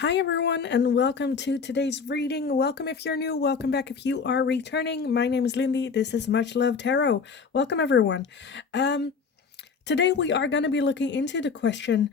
Hi everyone and welcome to today's reading. Welcome if you're new, welcome back if you are returning. My name is Lindy. This is Much Love Tarot. Welcome everyone. Um Today we are going to be looking into the question,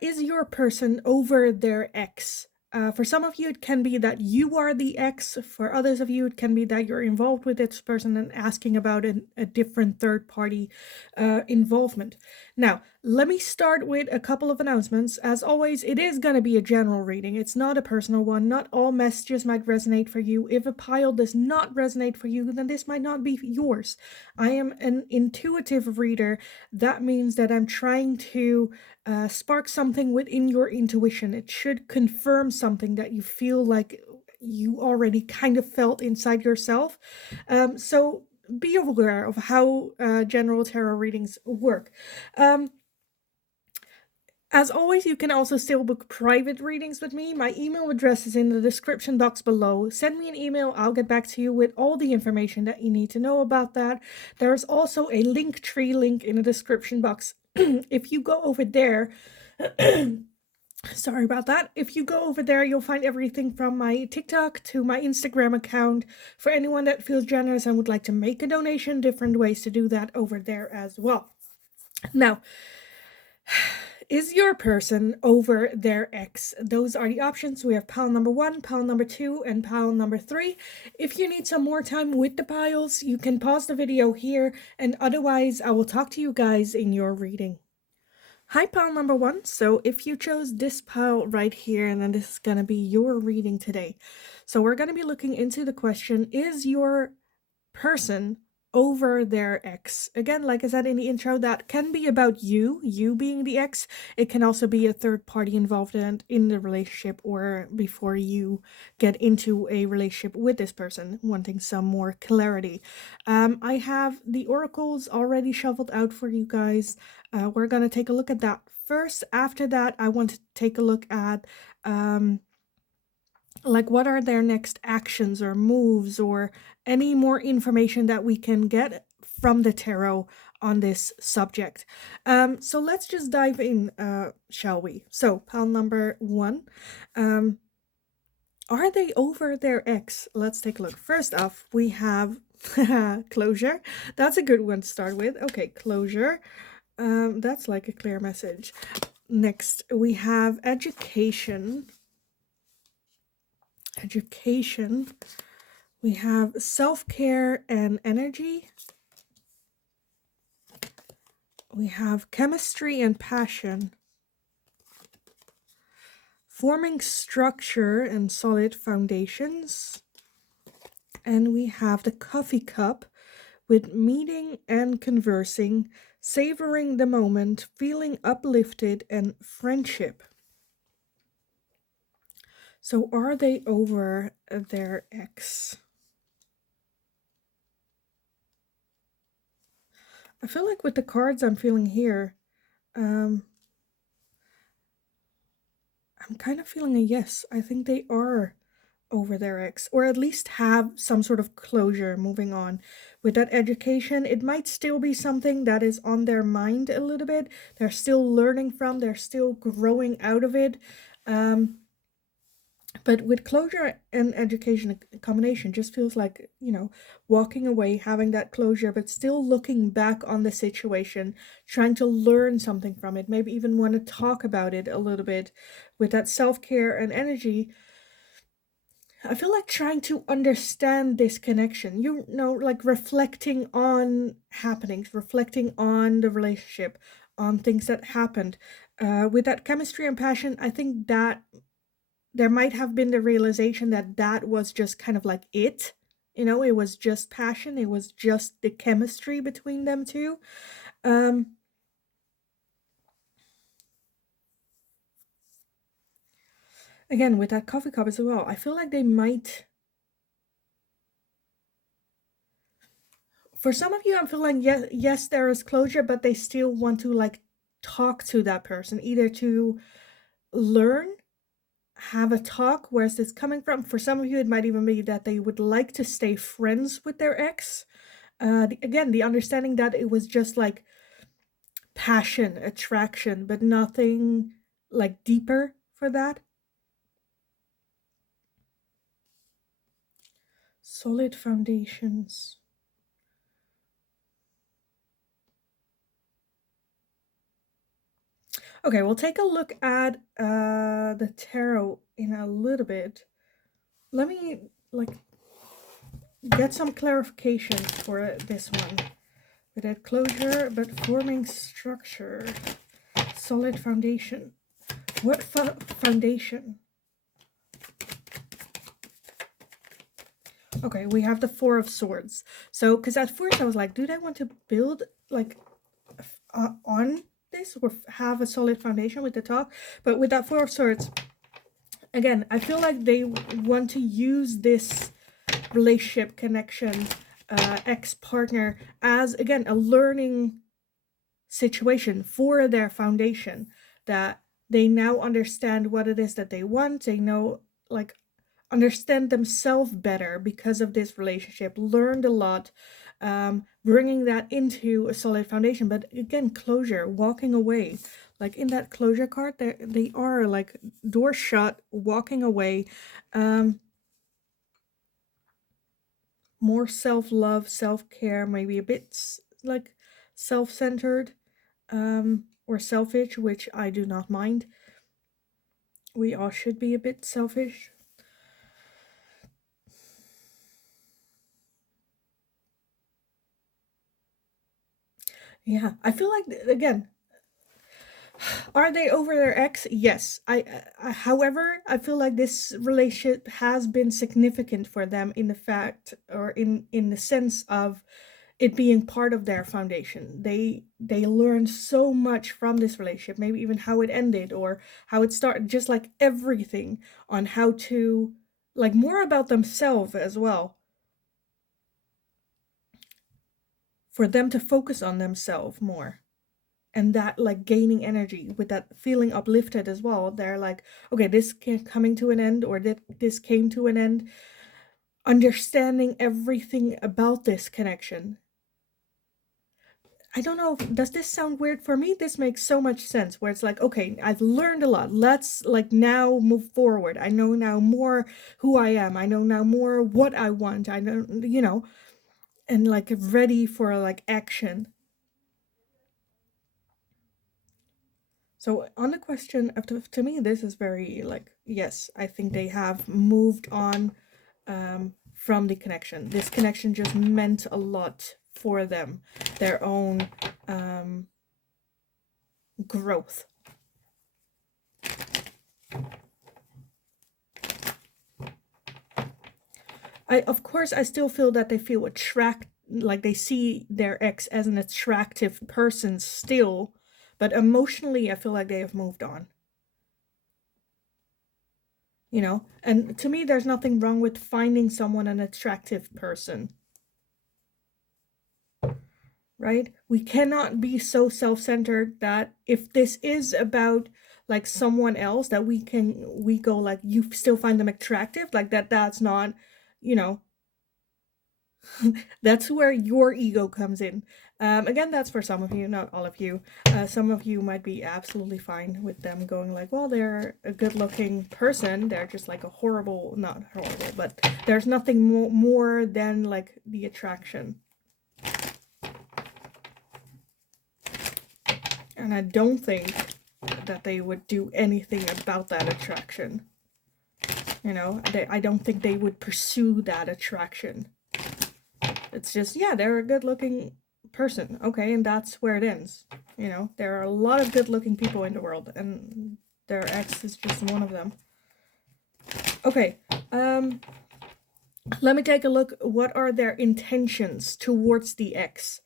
is your person over their ex? For some of you, it can be that you are the ex. For others of you, it can be that you're involved with this person and asking about a different third party involvement. Now, let me start with a couple of announcements. As always, it is going to be a general reading. It's not a personal one. Not all messages might resonate for you. If a pile does not resonate for you, then this might not be yours. I am an intuitive reader. That means that I'm trying to spark something within your intuition. It should confirm something that you feel like you already kind of felt inside yourself. So be aware of how general tarot readings work. Um, as always, you can also still book private readings with me. My email address is in the description box below. Send me an email. I'll get back to you with all the information that you need to know about that. There's also a Linktree link in the description box. If you go over there, sorry about that. If you go over there, you'll find everything from my TikTok to my Instagram account. For anyone that feels generous and would like to make a donation, different ways to do that over there as well. Now, is your person over their ex? Those are the options. We have pile number 1, pile number 2, and pile number 3. If you need some more time with the piles, you can pause the video here, and otherwise I will talk to you guys in your reading. Hi, pile number 1. So if you chose this pile right here, and then this is going to be your reading today. So we're going to be looking into the question, is your person over their ex? Again, like I said in the intro, that can be about you being the ex. It can also be a third party involved in the relationship, or before you get into a relationship with this person, wanting some more clarity. I have the oracles already shuffled out for you guys. We're going to take a look at that first. After that, I want to take a look at like what are their next actions or moves, or any more information that we can get from the tarot on this subject. So let's just dive in, shall we? So pile number 1, are they over their ex? Let's take a look. First off, we have closure. That's a good one to start with. Okay, closure. That's like a clear message. Next, we have education. We have self-care and energy. We have chemistry and passion. Forming structure and solid foundations. And we have the coffee cup with meeting and conversing, savoring the moment, feeling uplifted, and friendship. So are they over their ex? I feel like with the cards I'm feeling here, I'm kind of feeling a yes. I think they are over their ex, or at least have some sort of closure, moving on. With that education, it might still be something that is on their mind a little bit. They're still learning from, they're still growing out of it. But with closure and education, a combination just feels like, walking away, having that closure, but still looking back on the situation, trying to learn something from it, maybe even want to talk about it a little bit. With that self-care and energy, I feel like trying to understand this connection, like reflecting on happenings, reflecting on the relationship, on things that happened. With that chemistry and passion, I think that there might have been the realization that that was just kind of like it. It was just passion. It was just the chemistry between them two. Again, with that coffee cup as well, I feel like they might... For some of you, I'm feeling yes, there is closure, but they still want to like talk to that person, either to learn, have a talk. Where's this coming from? For some of you, it might even be that they would like to stay friends with their ex. Again, the understanding that it was just like passion, attraction, but nothing like deeper for that. Solid foundations. Okay, we'll take a look at the tarot in a little bit. Let me get some clarification for this one. Without closure, but forming structure. Solid foundation. What foundation? Okay, we have the Four of Swords. So, because at first I was like, do they want to build on this or have a solid foundation with the talk? But with that Four of Swords, again, I feel like they want to use this relationship connection, ex-partner, as again a learning situation for their foundation, that they now understand what it is that they want. They know, understand themselves better because of this relationship, learned a lot, bringing that into a solid foundation. But again, closure, walking away. Like in that closure card, they are like door shut, walking away. More self-love, self-care, maybe a bit like self-centered, or selfish, which I do not mind. We all should be a bit selfish. Yeah, I feel like, again, are they over their ex? Yes. However, I feel like this relationship has been significant for them in the fact, or in the sense of it being part of their foundation. They learned so much from this relationship, maybe even how it ended or how it started, just like everything on how to, like, more about themselves as well. For them to focus on themselves more. And that, like, gaining energy with that feeling uplifted as well. They're like, okay, this coming to an end, or this came to an end. Understanding everything about this connection. I don't know, does this sound weird? For me, this makes so much sense, where it's like, okay, I've learned a lot. Let's, like, now move forward. I know now more who I am. I know now more what I want. I know, and like ready for like action. So on the question of, to me, this is very like, yes, I think they have moved on from the connection. This connection just meant a lot for them, their own growth. Of course, I still feel that they feel like they see their ex as an attractive person still, but emotionally, I feel like they have moved on. And to me, there's nothing wrong with finding someone an attractive person. Right? We cannot be so self-centered that if this is about like someone else, that we go like, you still find them attractive, like that's not, that's where your ego comes in. Again, that's for some of you, not all of you. Some of you might be absolutely fine with them going like, well, they're a good-looking person. They're just like not horrible, but there's nothing more than like the attraction. And I don't think that they would do anything about that attraction. I don't think they would pursue that attraction. It's just, yeah, they're a good-looking person. Okay, and that's where it ends. There are a lot of good-looking people in the world, and their ex is just one of them. Okay, let me take a look. What are their intentions towards the ex?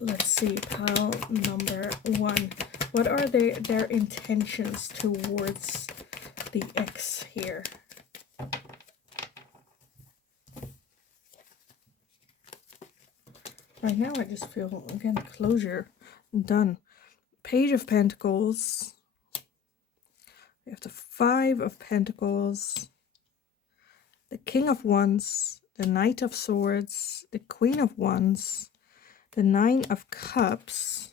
Let's see, pile number 1. What are their intentions towards the ex here? Right now, I just feel, again, closure. Done. Page of Pentacles. We have the 5 of Pentacles. The King of Wands. The Knight of Swords. The Queen of Wands. The 9 of Cups.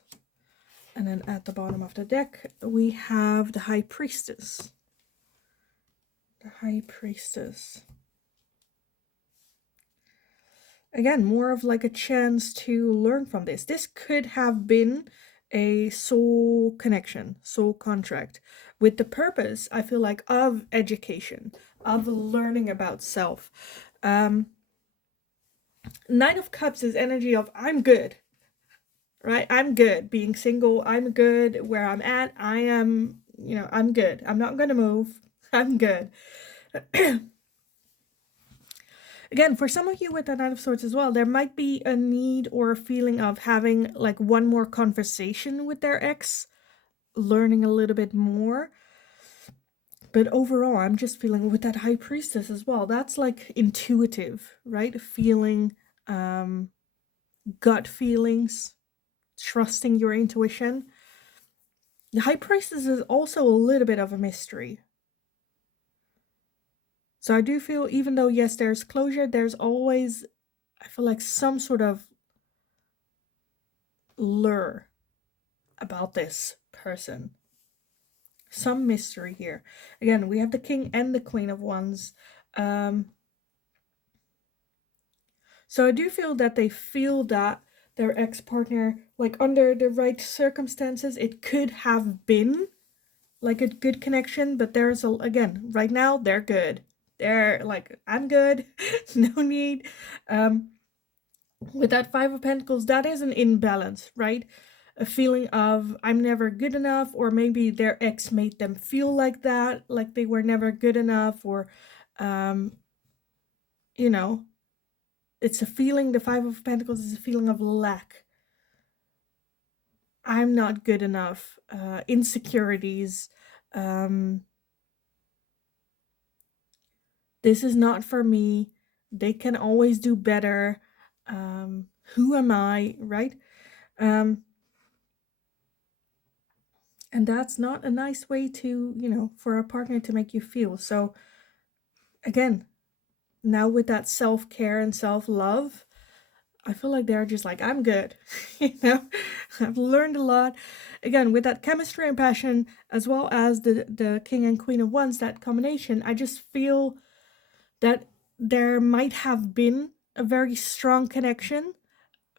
And then at the bottom of the deck, we have the High Priestess. The High Priestess. again, more of like a chance to learn from this. This could have been a soul connection, soul contract, with the purpose, I feel like, of education, of learning about self. Knight of Cups is energy of I'm good, right? I'm good being single. I'm good where I'm at. I am, I'm good. I'm not going to move. I'm good. Again, for some of you with the Knight of Swords as well, there might be a need or a feeling of having like one more conversation with their ex, learning a little bit more. But overall, I'm just feeling with that High Priestess as well. That's like intuitive, right? Feeling, gut feelings, trusting your intuition. The High Priestess is also a little bit of a mystery. So I do feel, even though, yes, there's closure, there's always, I feel like, some sort of lure about this person. Some mystery here. Again, we have the King and the Queen of Wands. So I do feel that they feel that their ex-partner, like under the right circumstances, it could have been like a good connection, but there's again, right now, they're good. They're like, I'm good, no need. With that Five of Pentacles, that is an imbalance, right? A feeling of I'm never good enough, or maybe their ex made them feel like that, like they were never good enough, or, you know, it's a feeling, the Five of Pentacles is a feeling of lack. I'm not good enough, insecurities, this is not for me, they can always do better, who am I, right? And that's not a nice way to, for a partner to make you feel. So again, now with that self-care and self-love, I feel like they're just like, I'm good. I've learned a lot. Again, with that chemistry and passion, as well as the King and Queen of Wands, that combination, I just feel that there might have been a very strong connection,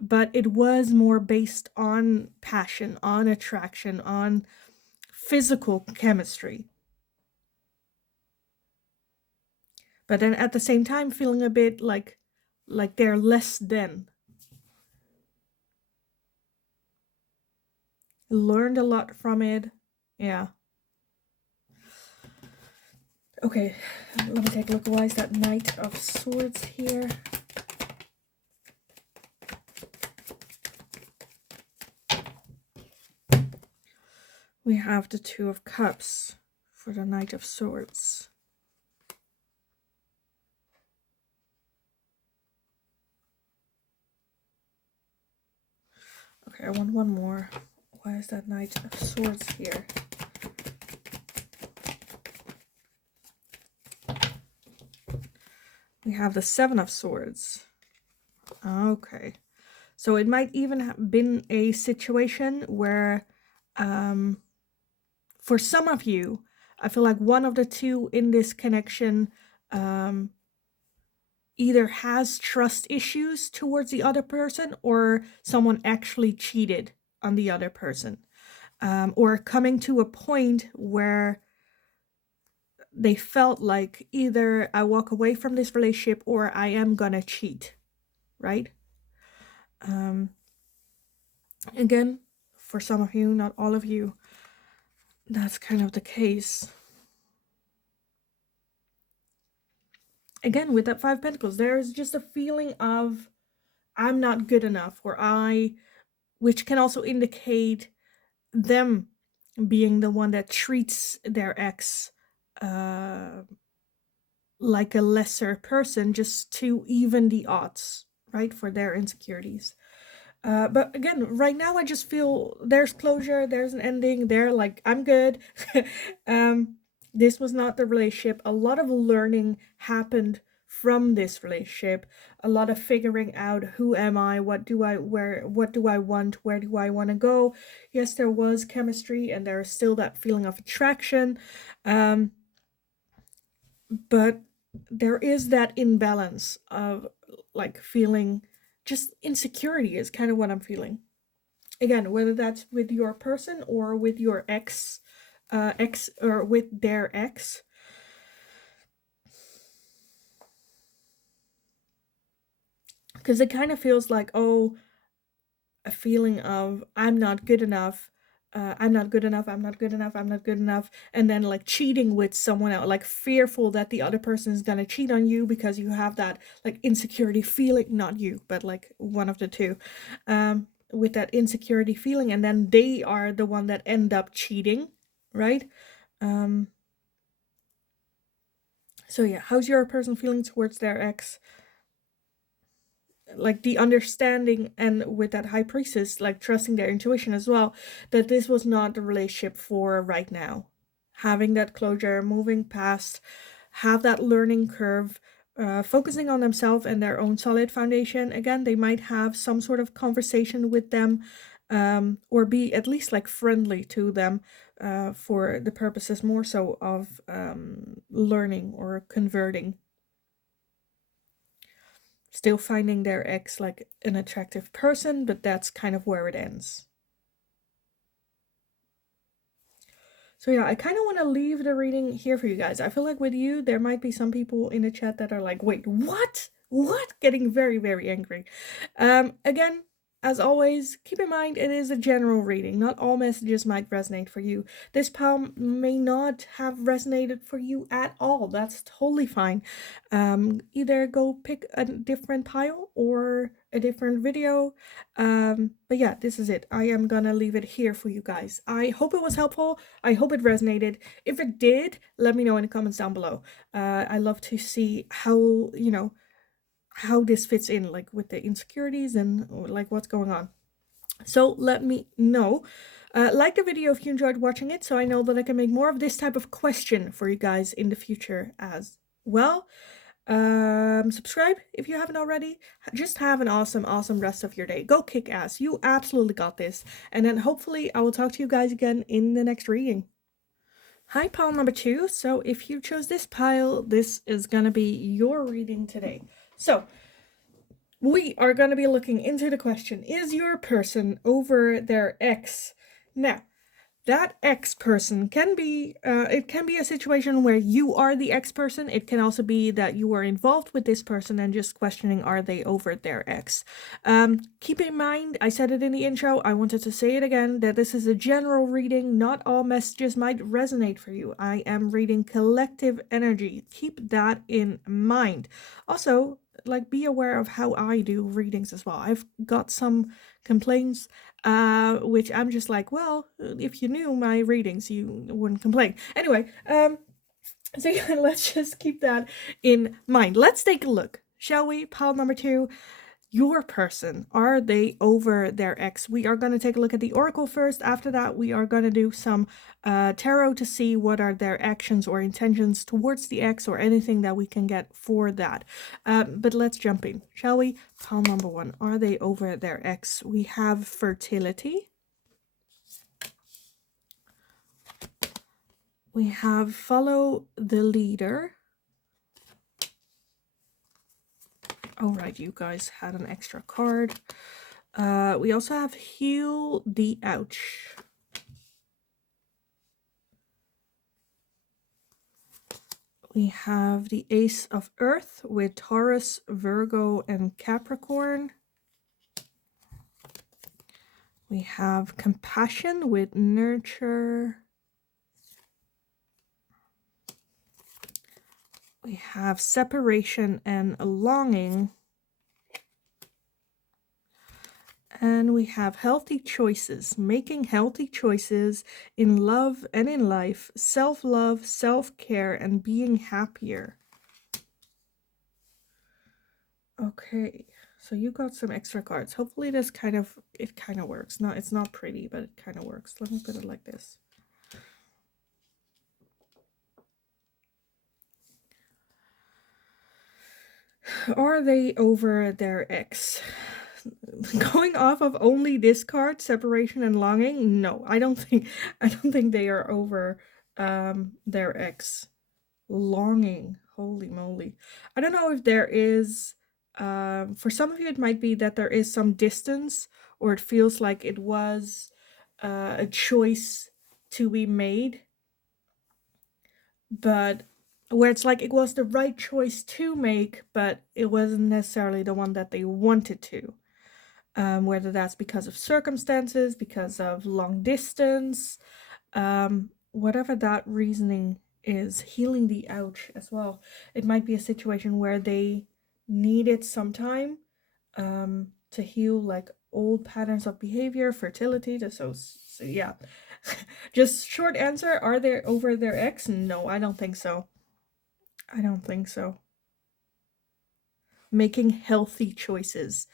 but it was more based on passion, on attraction, on physical chemistry. But then at the same time, feeling a bit like they're less than. Learned a lot from it. Yeah. Okay, let me take a look. Why is that Knight of Swords here? We have the Two of Cups for the Knight of Swords. Okay, I want one more. Why is that Knight of Swords here? We have the Seven of Swords. Okay. So it might even have been a situation where, for some of you, I feel like one of the two in this connection either has trust issues towards the other person, or someone actually cheated on the other person, or coming to a point where they felt like either I walk away from this relationship or I am gonna cheat, right? Again, for some of you, not all of you, that's kind of the case. Again, with that Five of Pentacles, there's just a feeling of I'm not good enough, or which can also indicate them being the one that treats their ex like a lesser person, just to even the odds, right, for their insecurities. But again, right now I just feel there's closure, there's an ending. They're like, I'm good. This was not the relationship. A lot of learning happened from this relationship. A lot of figuring out, who am I, what do I want, where do I want to go. Yes, there was chemistry and there's still that feeling of attraction. But there is that imbalance of like feeling just insecurity is kind of what I'm feeling. Again, whether that's with your person or with your ex or with their ex. Because it kind of feels like, oh, a feeling of I'm not good enough. I'm not good enough. I'm not good enough. I'm not good enough. And then like cheating with someone else, like fearful that the other person is gonna cheat on you because you have that like insecurity feeling, not you, but like one of the two, with that insecurity feeling, and then they are the one that end up cheating, right? Um, so yeah, how's your person feeling towards their ex? Like the understanding, and with that high priestess like trusting their intuition as well, that this was not the relationship for right now, having that closure, moving past, have that learning curve, focusing on themselves and their own solid foundation. Again, they might have some sort of conversation with them, or be at least like friendly to them, for the purposes more so of learning or converting, still finding their ex like an attractive person, but that's kind of where it ends. So yeah, I kind of want to leave the reading here for you guys. I feel like with you, there might be some people in the chat that are like, wait, what? What? Getting very, very angry. Again, as always, keep in mind it is a general reading. Not all messages might resonate for you. This poem may not have resonated for you at all. That's totally fine. Either go pick a different pile or a different video. But yeah, this is it. I am gonna leave it here for you guys. I hope it was helpful. I hope it resonated. If it did, let me know in the comments down below. I love to see how, how this fits in, like with the insecurities and like what's going on. So let me know. Like the video if you enjoyed watching it, so I know that I can make more of this type of question for you guys in the future as well. Subscribe if you haven't already. Just have an awesome rest of your day. Go kick ass. You absolutely got this. And then hopefully I will talk to you guys again in the next reading. Hi, pile number 2. So if you chose this pile, this is gonna be your reading today. So we are going to be looking into the question, is your person over their ex? Now, that ex person can be, it can be a situation where you are the ex person. It can also be that you are involved with this person and just questioning, are they over their ex? Keep in mind, I said it in the intro, I wanted to say it again, that this is a general reading. Not all messages might resonate for you. I am reading collective energy. Keep that in mind. Also, like, be aware of how I do readings as well. I've got some complaints, which I'm just like, well, if you knew my readings, you wouldn't complain. Anyway, so yeah, let's just keep that in mind. Let's take a look, shall we? Pile number 2. Your person, are they over their ex? We are going to take a look at the oracle first. After that, we are going to do some tarot to see what are their actions or intentions towards the ex, or anything that we can get for that. But let's jump in, shall we? Pile number 1, are they over their ex? We have fertility. We have follow the leader. All right, you guys had an extra card. We also have heal the ouch. We have the Ace of Earth with Taurus, Virgo, and Capricorn. We have Compassion with Nurture. We have Separation and Longing. And we have Healthy Choices, making healthy choices in love and in life, self-love, self-care, and being happier. Okay, so you got some extra cards. Hopefully this kind of works. No, it's not pretty, but it kind of works. Let me put it like this. Are they over their ex? Going off of only this card, Separation and Longing, no, I don't think they are over their ex. longing. Holy moly. I don't know if there is, for some of you, it might be that there is some distance, or it feels like it was a choice to be made, but where it's like it was the right choice to make, but it wasn't necessarily the one that they wanted to. Whether that's because of circumstances, because of long distance, whatever that reasoning is, healing the ouch as well. It might be a situation where they needed some time to heal like old patterns of behavior, fertility. So yeah. Just short answer, are they over their ex? No, I don't think so. I don't think so. Making healthy choices.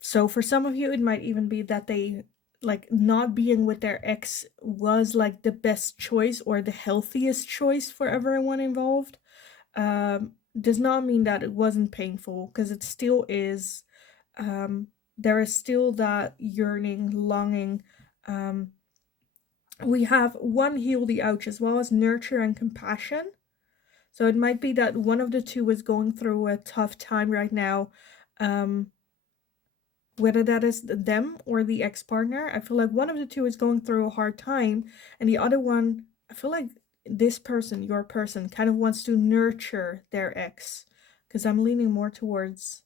So for some of you, it might even be that they like not being with their ex was like the best choice or the healthiest choice for everyone involved. Does not mean that it wasn't painful, because it still is. There is still that yearning, longing. We have one, heal the ouch, as well as nurture and compassion. So it might be that one of the two is going through a tough time right now. Whether that is them or the ex-partner, I feel like one of the two is going through a hard time, and the other one, I feel like this person, your person, kind of wants to nurture their ex, because I'm leaning more towards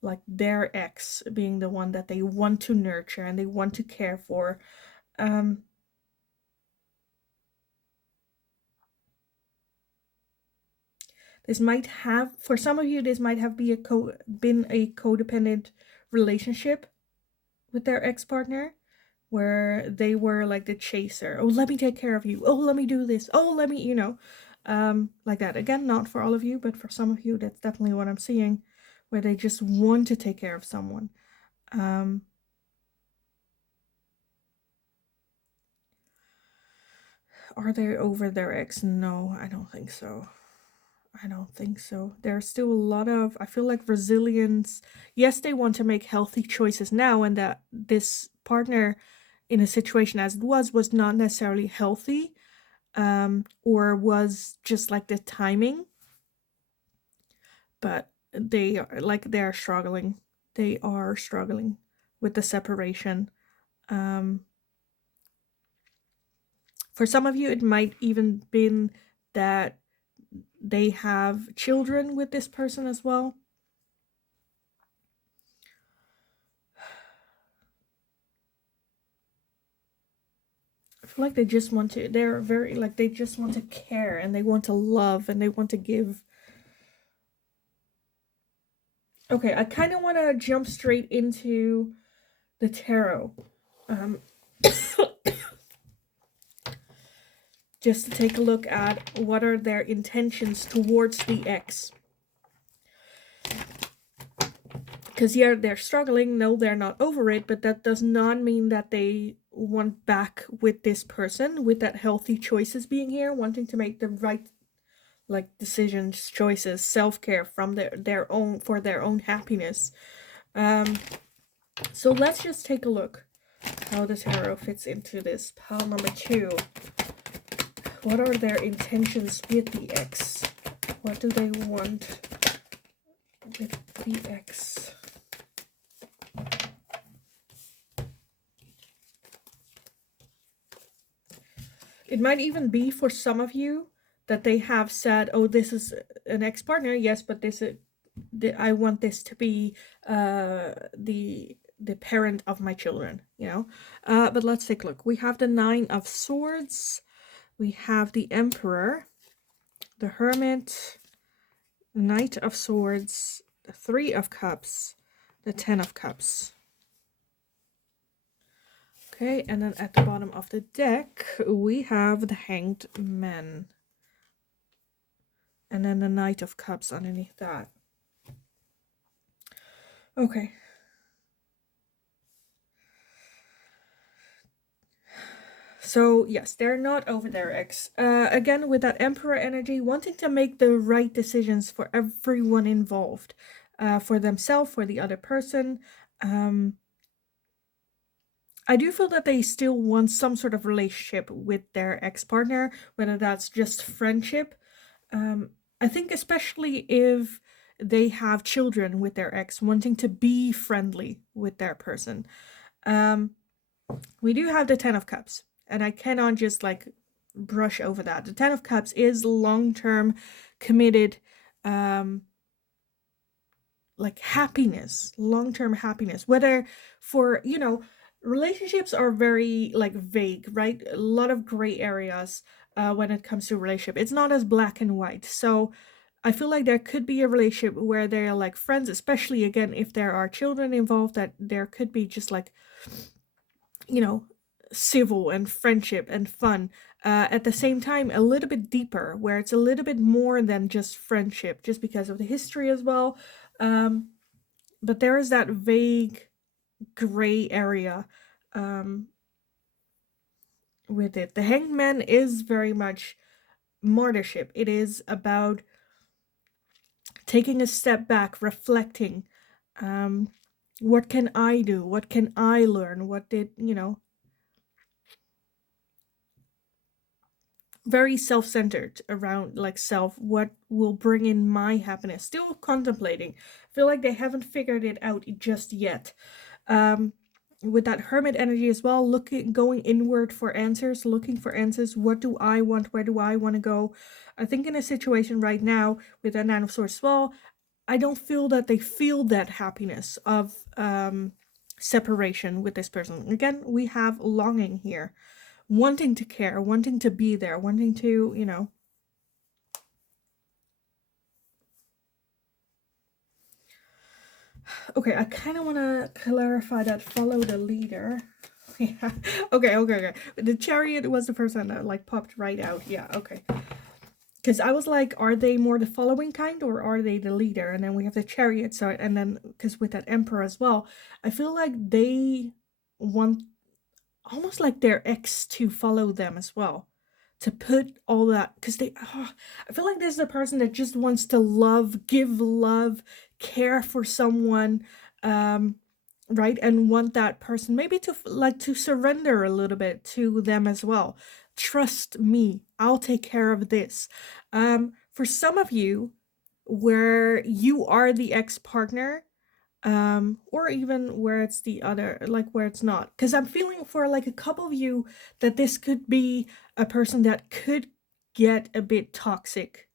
like their ex being the one that they want to nurture and they want to care for. This might have, for some of you, this might have been a codependent relationship with their ex-partner, where they were like the chaser. Oh, let me take care of you. Oh, let me do this. Oh, let me, like that. Again, not for all of you, but for some of you, that's definitely what I'm seeing, where they just want to take care of someone. Are they over their ex? No, I don't think so. I don't think so. There's still a lot of, I feel like, resilience. Yes, they want to make healthy choices now, and that this partner in a situation as it was not necessarily healthy, or was just like the timing. But they are struggling. They are struggling with the separation. For some of you, it might even been that they have children with this person as well. I feel like they just want to, they're very, like, they just want to care, and they want to love, and they want to give. Okay, I kind of want to jump straight into the tarot. Just to take a look at what are their intentions towards the ex. Because yeah, they're struggling. No, they're not over it, but that does not mean that they want back with this person, with that healthy choices being here, wanting to make the right like decisions, choices, self-care from their own, for their own happiness. So let's just take a look how the tarot fits into this. Pile number 2. What are their intentions with the ex? What do they want with the ex? It might even be for some of you that they have said, oh, this is an ex-partner, yes, but this is, I want this to be the parent of my children, you know. But let's take a look. We have the 9 of Swords. We have the Emperor, the Hermit, the Knight of Swords, the 3 of Cups, the 10 of Cups. Okay, and then at the bottom of the deck, we have the Hanged Man. And then the Knight of Cups underneath that. Okay. So, yes, they're not over their ex. Again, with that Emperor energy, wanting to make the right decisions for everyone involved. For themselves, for the other person. I do feel that they still want some sort of relationship with their ex-partner, whether that's just friendship. Um, I think especially if they have children with their ex, wanting to be friendly with their person. Um, we do have the Ten of Cups, and I cannot just like brush over that. The Ten of Cups is long-term committed, um, like happiness, long-term happiness. Whether for, relationships are very like vague, right? A lot of gray areas when it comes to relationship. It's not as black and white. So I feel like there could be a relationship where they're like friends, especially again if there are children involved, that there could be just like, you know, civil and friendship and fun. At the same time, a little bit deeper, where it's a little bit more than just friendship, just because of the history as well. Um, but there is that vague gray area um, with it. The Hangman is very much martyrship. It is about taking a step back, reflecting. Um, what can I do? What can I learn? What did, very self-centered around like self, what will bring in my happiness, still contemplating. I feel like they haven't figured it out just yet. um with that hermit energy as well, looking, going inward for answers, looking for answers. What do I want? Where do I want to go? I think in a situation right now with that Nine of Swords as well, I don't feel that they feel that happiness of separation with this person. Again, we have longing here, wanting to care, wanting to be there, wanting to, Okay, I kind of want to clarify that follow the leader. Yeah. Okay. The chariot was the person that like popped right out. Yeah, okay. Because I was like, are they more the following kind or are they the leader? And then we have the chariot. So, and then because with that emperor as well, I feel like they want almost like their ex to follow them as well, to put all that, because I feel like this is a person that just wants to love, give love, care for someone, um right, and want that person maybe to like to surrender a little bit to them as well. Trust me, I'll take care of this. For some of you, where you are the ex-partner, or even where it's the other, like where it's not, because I'm feeling for like a couple of you that this could be a person that could get a bit toxic,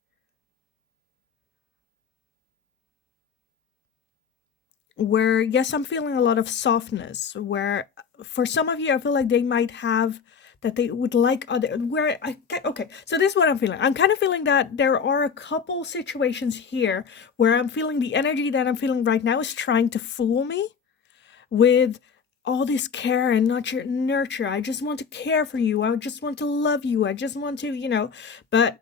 where yes, I'm feeling a lot of softness, where for some of you I feel like they might have that they would like other, where okay, so this is what I'm feeling. I'm kind of feeling that there are a couple situations here where I'm feeling the energy that I'm feeling right now is trying to fool me with all this care and nurture. I just want to care for you. I just want to love you. I just want to, but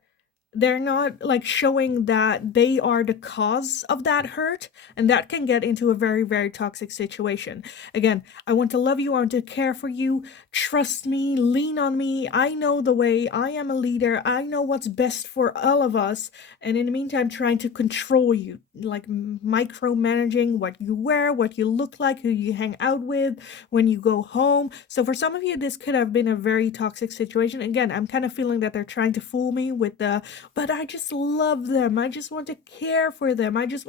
they're not like showing that they are the cause of that hurt, and that can get into a very, very toxic situation. Again, I want to love you, I want to care for you, trust me, lean on me, I know the way, I am a leader, I know what's best for all of us. And in the meantime, trying to control you, like micromanaging what you wear, what you look like, who you hang out with, when you go home. So for some of you, this could have been a very toxic situation. Again, I'm kind of feeling that they're trying to fool me with the, but I just love them, I just want to care for them, I just,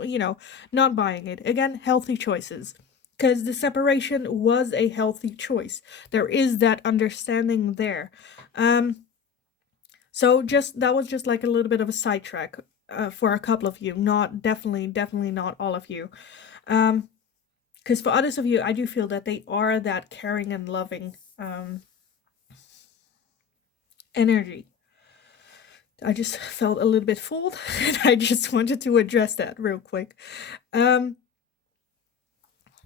not buying it. Again, healthy choices, because the separation was a healthy choice. There is that understanding there. So just that was just like a little bit of a sidetrack for a couple of you, not definitely not all of you. Because for others of you, I do feel that they are that caring and loving energy. I just felt a little bit fooled, and I just wanted to address that real quick.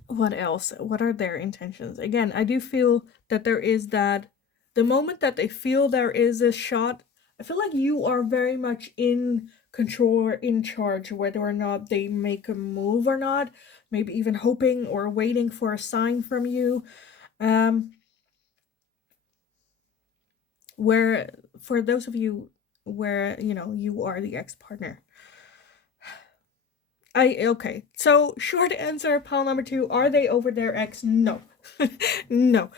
What else? What are their intentions? Again, I do feel that there is that, the moment that they feel there is a shot, I feel like you are very much in control or in charge, whether or not they make a move or not, maybe even hoping or waiting for a sign from you. Where for those of you where, you are the ex-partner, okay, so short answer, pile number two, are they over their ex? No, No.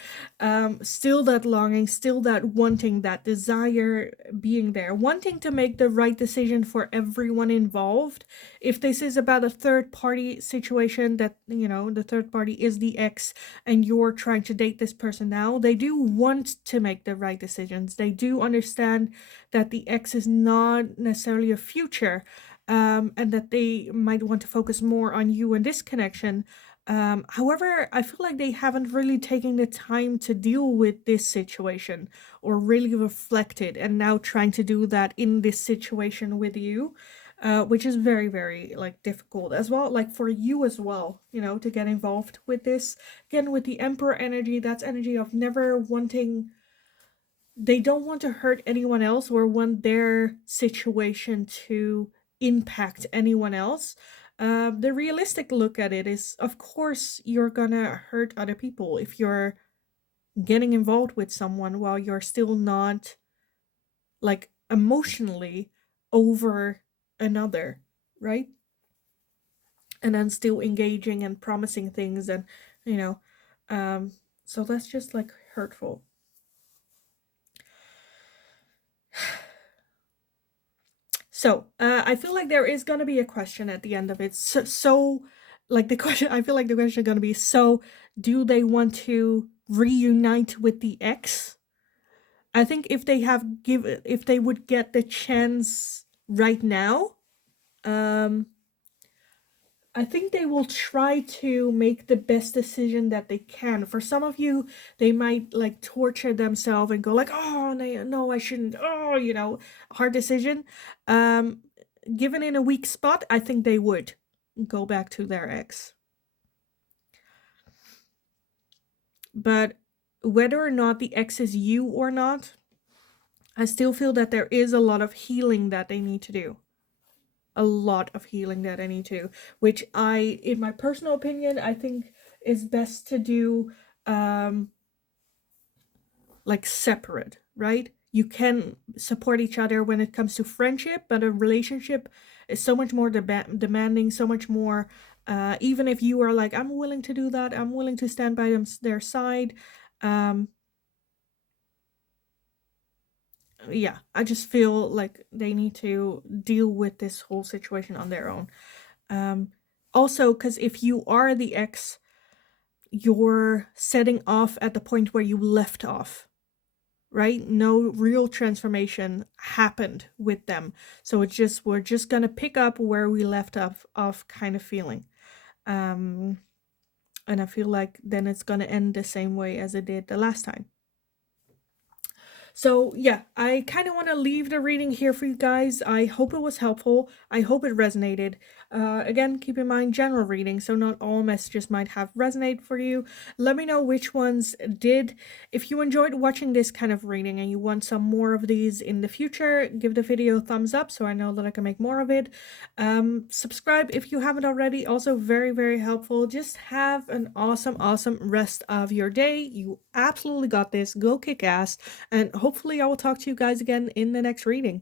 Still that longing, still that wanting, that desire being there, wanting to make the right decision for everyone involved. If this is about a third party situation, that, you know, the third party is the ex and you're trying to date this person now, they do want to make the right decisions. They do understand that the ex is not necessarily a future, and that they might want to focus more on you and this connection. However, I feel like they haven't really taken the time to deal with this situation or really reflected, and now trying to do that in this situation with you, which is very, very like difficult as well, like for you as well, you know, to get involved with this. Again, with the Emperor energy, that's energy of never wanting, they don't want to hurt anyone else or want their situation to impact anyone else. The realistic look at it is, of course, you're gonna hurt other people if you're getting involved with someone while you're still not like emotionally over another, right? And then still engaging and promising things, and you know, so that's just like hurtful. So, I feel like there is gonna be a question at the end of it. So like the question, I feel like the question is gonna be, so do they want to reunite with the ex? I think if they would get the chance right now, um, I think they will try to make the best decision that they can. For some of you, they might like torture themselves and go like, "Oh, no, I shouldn't." Oh, you know, hard decision. Um, Given in a weak spot, I think they would go back to their ex. But whether or not the ex is you or not, I still feel that there is a lot of healing that they need to do. A lot of healing that I need to, which I, in my personal opinion, I think is best to do like separate, right? You can support each other when it comes to friendship, but a relationship is so much more demanding, so much more. Even if you are like, I'm willing to do that, I'm willing to stand by their side. Um, yeah, I just feel like they need to deal with this whole situation on their own. Um, Also, because if you are the ex, you're setting off at the point where you left off, right? No real transformation happened with them. So it's just, we're just gonna pick up where we left off kind of feeling. And I feel like then it's gonna end the same way as it did the last time. So yeah, I kind of want to leave the reading here for you guys. I hope it was helpful. I hope it resonated. Again, keep in mind general reading, so not all messages might have resonate for you. Let me know which ones did. If you enjoyed watching this kind of reading and you want some more of these in the future, give the video a thumbs up so I know that I can make more of it. Subscribe if you haven't already. Also very, very helpful. Just have an awesome, awesome rest of your day. You absolutely got this. Go kick ass. And hopefully I will talk to you guys again in the next reading.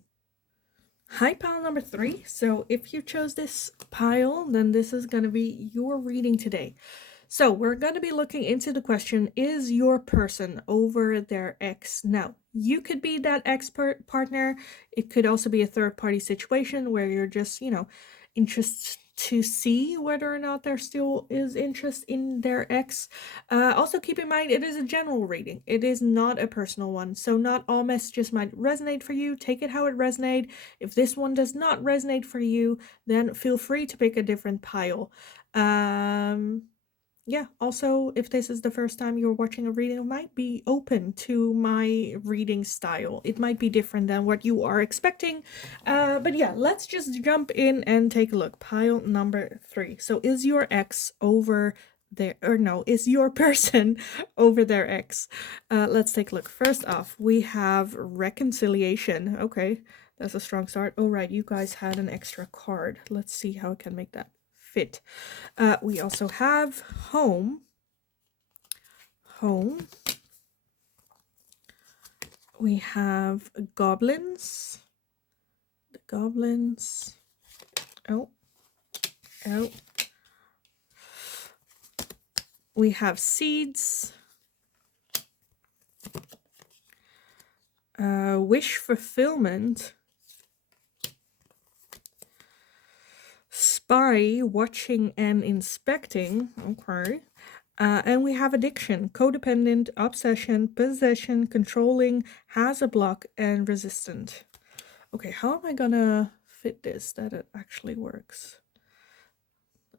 Hi, pile number 3. So if you chose this pile, then this is going to be your reading today. So we're going to be looking into the question, is your person over their ex? Now, you could be that expert partner. It could also be a third party situation where you're just, you know, interested to see whether or not there still is interest in their ex. Also keep in mind, it is a general reading. It is not a personal one. So not all messages might resonate for you. Take it how it resonates. If this one does not resonate for you, then feel free to pick a different pile. Yeah, also, if this is the first time you're watching a reading, it might be open to my reading style. It might be different than what you are expecting. But yeah, let's just jump in and take a look. Pile number 3. So is your ex over there, or no, is your person over their ex? Let's take a look. First off, we have reconciliation. Okay, that's a strong start. Oh, right, you guys had an extra card. Let's see how I can make that fit. We also have home. We have goblins. The goblins. Oh. We have seeds, wish fulfillment, spy, watching and inspecting. Okay. And we have addiction, codependent, obsession, possession, controlling, has a block, and resistant. Okay, how am I gonna fit this that it actually works?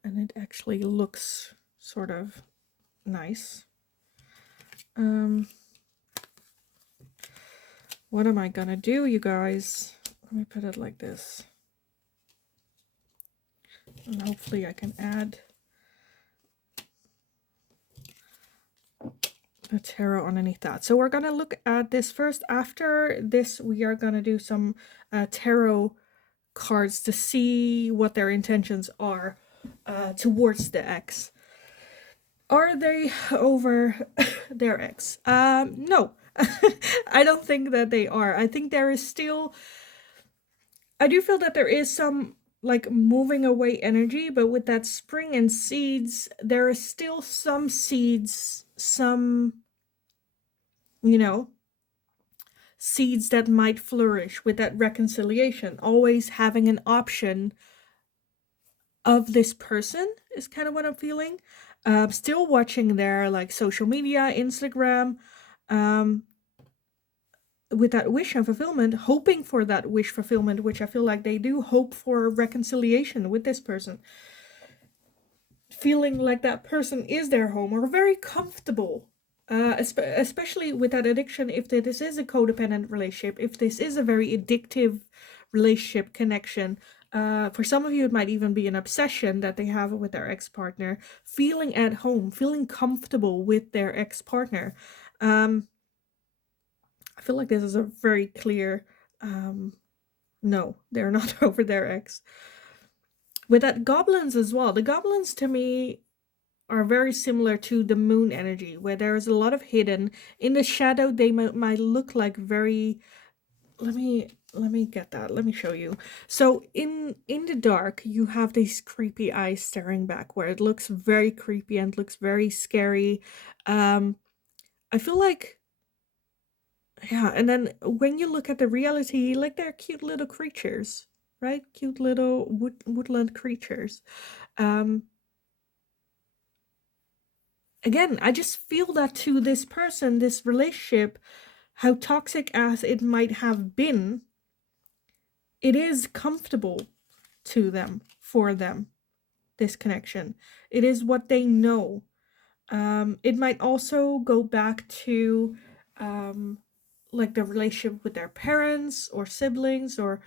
And it actually looks sort of nice. What am I gonna do, you guys? Let me put it like this. And hopefully I can add a tarot underneath that. So we're gonna look at this first. After this, we are gonna do some tarot cards to see what their intentions are towards the ex. Are they over their ex? No. I don't think that they are. I think there is still, I do feel that there is some like moving away energy, but with that spring and seeds, there is still some seeds, some, you know, seeds that might flourish with that reconciliation. Always having an option of this person is kind of what I'm feeling. Still watching their like social media, Instagram, with that wish and fulfillment, hoping for that wish fulfillment, which I feel like they do hope for reconciliation with this person. Feeling like that person is their home or very comfortable. Especially with that addiction, if this is a codependent relationship, if this is a very addictive relationship connection, for some of you it might even be an obsession that they have with their ex-partner, feeling at home, feeling comfortable with their ex-partner. I feel like this is a very clear no, they're not over their ex. With that goblins as well, the goblins to me are very similar to the moon energy, where there is a lot of hidden in the shadow. They might look like very, let me get that, let me show you. So in the dark you have these creepy eyes staring back, where it looks very creepy and looks very scary. I feel like, yeah, and then when you look at the reality, like they're cute little creatures, right? Cute little woodland creatures. Again, I just feel that to this person, this relationship, how toxic as it might have been, it is comfortable to them, for them, this connection. It is what they know. It might also go back to like the relationship with their parents or siblings, or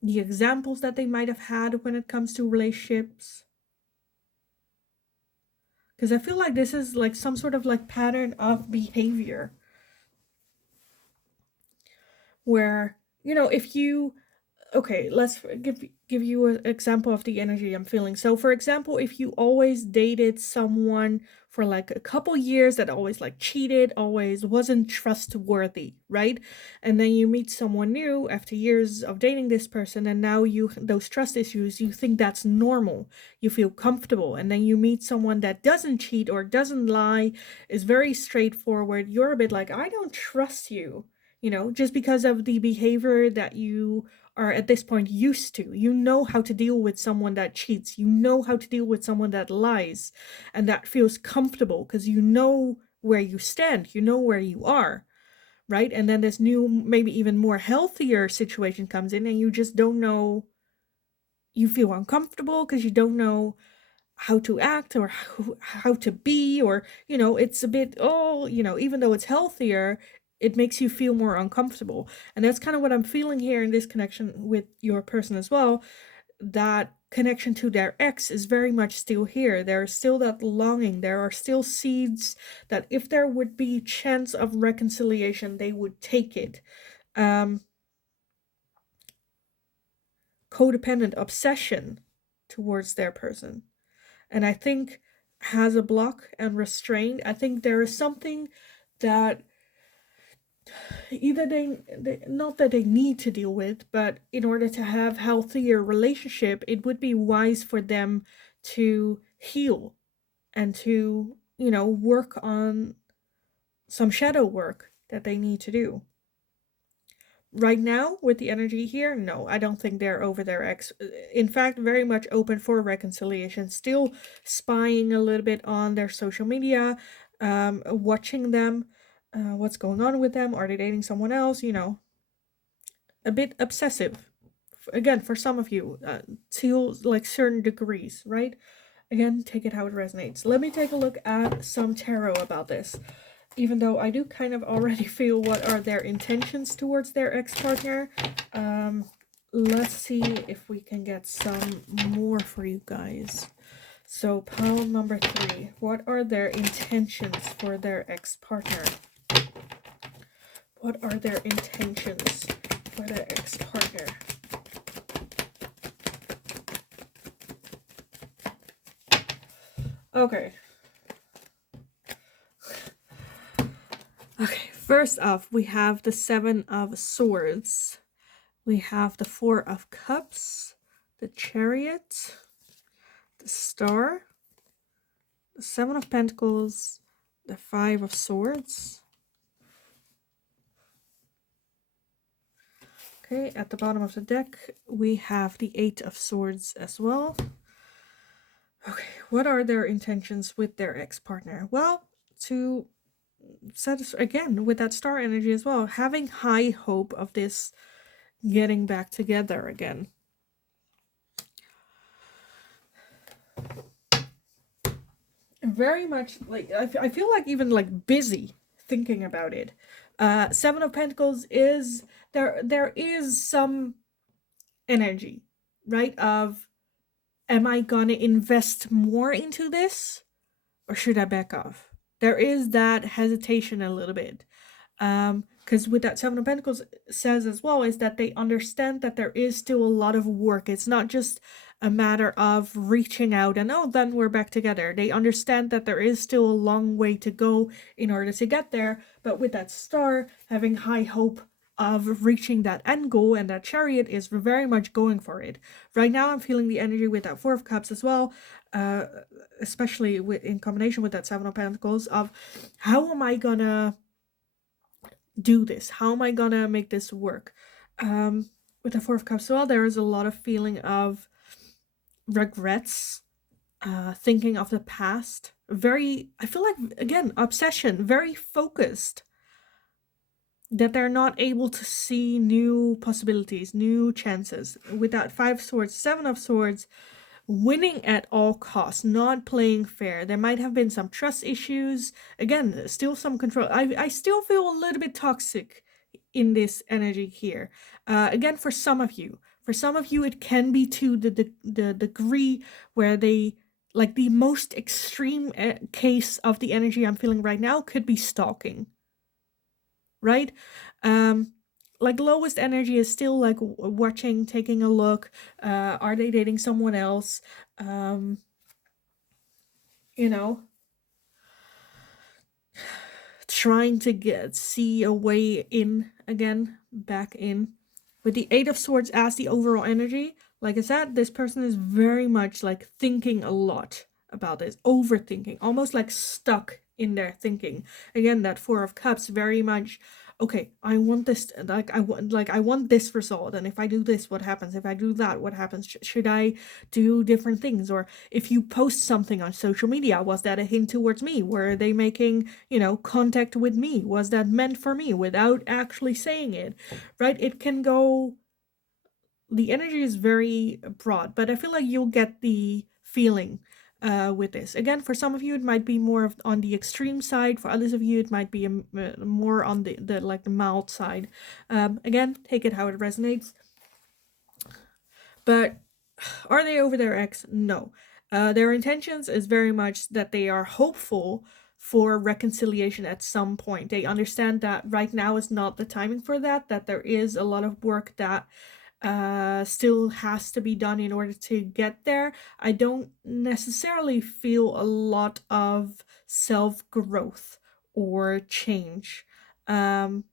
the examples that they might have had when it comes to relationships. Because I feel like this is like some sort of like pattern of behavior where, you know, if you, okay, let's give you an example of the energy I'm feeling. So for example, if you always dated someone for like a couple years that always like cheated, always wasn't trustworthy, right? And then you meet someone new after years of dating this person, and now you, those trust issues, you think that's normal, you feel comfortable, and then you meet someone that doesn't cheat or doesn't lie, is very straightforward, you're a bit like, I don't trust you, you know, just because of the behavior that you are at this point used to. You know how to deal with someone that cheats. You know how to deal with someone that lies. And that feels comfortable because you know where you stand. You know where you are, right? And then this new, maybe even more healthier situation comes in and you just don't know. You feel uncomfortable because you don't know how to act or how to be, or, you know, it's a bit, oh, you know, even though it's healthier, it makes you feel more uncomfortable. And that's kind of what I'm feeling here in this connection with your person as well. That connection to their ex is very much still here. There's still that longing. There are still seeds that if there would be chance of reconciliation, they would take it. Codependent obsession towards their person. And I think has a block and restrained. I think there is something that either they not that they need to deal with, but in order to have healthier relationship, it would be wise for them to heal and to, work on some shadow work that they need to do. Right now, with the energy here, no, I don't think they're over their ex. In fact, very much open for reconciliation, still spying a little bit on their social media, watching them, what's going on with them. Are they dating someone else? A bit obsessive. Again, for some of you, to like certain degrees, right? Again, take it how it resonates. Let me take a look at some tarot about this. Even though I do kind of already feel what are their intentions towards their ex-partner. Let's see if we can get some more for you guys. So, pile number 3. What are their intentions for their ex-partner? What are their intentions for their ex-partner? Okay. Okay, first off, we have the 7 of Swords. We have the 4 of Cups, the Chariot, the Star, the 7 of Pentacles, the 5 of Swords. Okay, at the bottom of the deck, we have the 8 of Swords as well. Okay, what are their intentions with their ex-partner? Well, to satisfy, again, with that star energy as well, having high hope of this getting back together again. Very much like, I feel like even like busy thinking about it. 7 of Pentacles is, there is some energy, right? Of, am I gonna invest more into this or should I back off? There is that hesitation a little bit. Because with that 7 of Pentacles says as well is that they understand that there is still a lot of work. It's not just a matter of reaching out and, oh, then we're back together. They understand that there is still a long way to go in order to get there. But with that star, having high hope of reaching that end goal, and that Chariot is very much going for it. Right now I'm feeling the energy with that 4 of Cups as well, especially in combination with that 7 of Pentacles, of how am I gonna do this? How am I gonna make this work? With the 4 of Cups as well, there is a lot of feeling of regrets, thinking of the past. I feel like, again, obsession, very focused. That they're not able to see new possibilities, new chances. With that 5 of Swords, 7 of Swords, winning at all costs, not playing fair. There might have been some trust issues. Again, still some control. I still feel a little bit toxic in this energy here. Again, for some of you, it can be to the degree where they, like the most extreme case of the energy I'm feeling right now could be stalking. Right? Like lowest energy is still like watching, taking a look. Are they dating someone else? Trying to see a way in again, back in. With the 8 of Swords as the overall energy, like I said, this person is very much like thinking a lot about this, overthinking, almost like stuck in their thinking. Again, that 4 of Cups, very much, okay, I want this, I want this result, and if I do this, what happens? If I do that, what happens? Should I do different things? Or if you post something on social media, was that a hint towards me? Were they making, contact with me? Was that meant for me without actually saying it? Right? It can go, the energy is very broad, but I feel like you'll get the feeling with this. Again, for some of you, it might be more on the extreme side. For others of you, it might be more on the like the mild side. Again, take it how it resonates. But are they over their ex? No. Their intentions is very much that they are hopeful for reconciliation at some point. They understand that right now is not the timing for that there is a lot of work that still has to be done in order to get there. I don't necessarily feel a lot of self-growth or change. For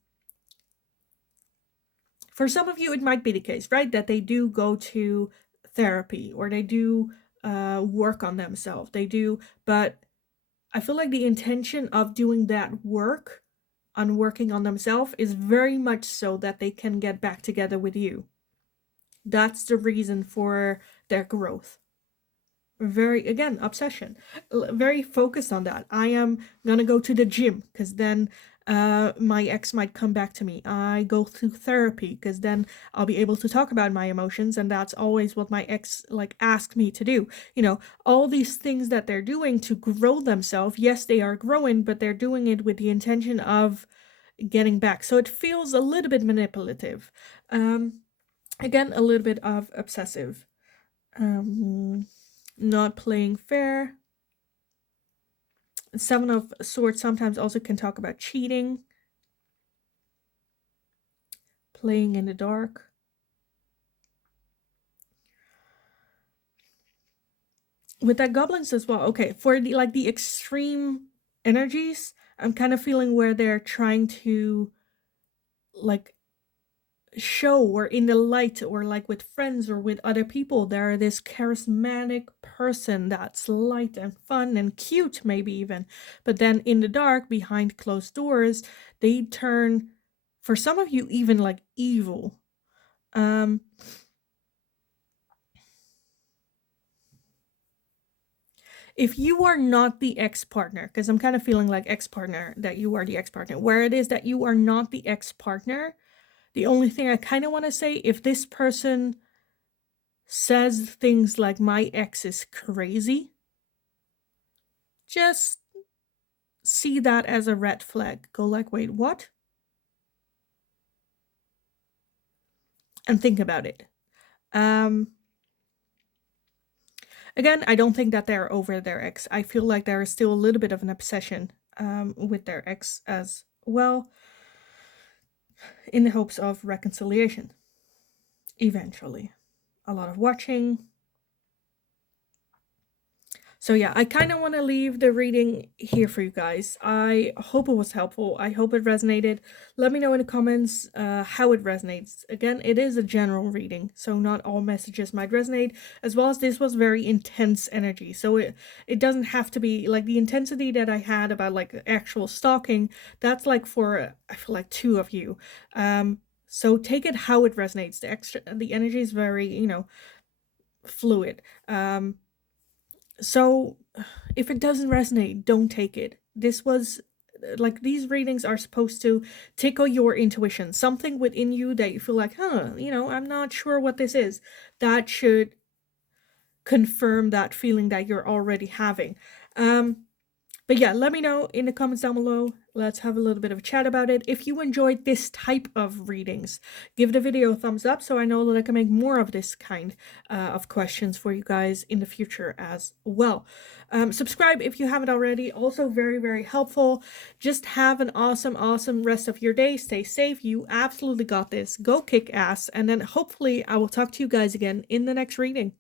some of you, it might be the case, right? That they do go to therapy, or they do work on themselves. They do, but I feel like the intention of doing that work on working on themselves is very much so that they can get back together with you. That's the reason for their growth. Very, again, obsession. Very focused on that. I am gonna go to the gym because then my ex might come back to me. I go through therapy because then I'll be able to talk about my emotions, and that's always what my ex like asked me to do. You know, all these things that they're doing to grow themselves. Yes, they are growing, but they're doing it with the intention of getting back. So it feels a little bit manipulative. Again, a little bit of obsessive. Not playing fair. Seven of Swords sometimes also can talk about cheating. Playing in the dark. With that goblins as well. Okay, for the like the extreme energies, I'm kind of feeling where they're trying to like show or in the light or like with friends or with other people, they're this charismatic person that's light and fun and cute maybe even, but then in the dark behind closed doors they turn, for some of you, even like evil. If you are not the ex-partner, because I'm kind of feeling like ex-partner, that you are the ex-partner, where it is that you are not the ex-partner, the only thing I kind of want to say, if this person says things like my ex is crazy, just see that as a red flag. Go like, wait, what? And think about it. Again, I don't think that they're over their ex. I feel like there is still a little bit of an obsession with their ex as well, in the hopes of reconciliation eventually. A lot of watching. So yeah, I kind of want to leave the reading here for you guys. I hope it was helpful. I hope it resonated. Let me know in the comments how it resonates. Again, it is a general reading, so not all messages might resonate, as well as this was very intense energy. So it doesn't have to be like the intensity that I had about like actual stalking. That's like for, I feel like, 2 of you. So take it how it resonates. The energy is very, you know, fluid. So if it doesn't resonate, don't take it. This was like, these readings are supposed to tickle your intuition, something within you that you feel like, you know, I'm not sure what this is. That should confirm that feeling that you're already having. But yeah, let me know in the comments down below. Let's have a little bit of a chat about it. If you enjoyed this type of readings, give the video a thumbs up so I know that I can make more of this kind of questions for you guys in the future as well. Subscribe if you haven't already. Also very, very helpful. Just have an awesome, awesome rest of your day. Stay safe. You absolutely got this. Go kick ass. And then hopefully I will talk to you guys again in the next reading.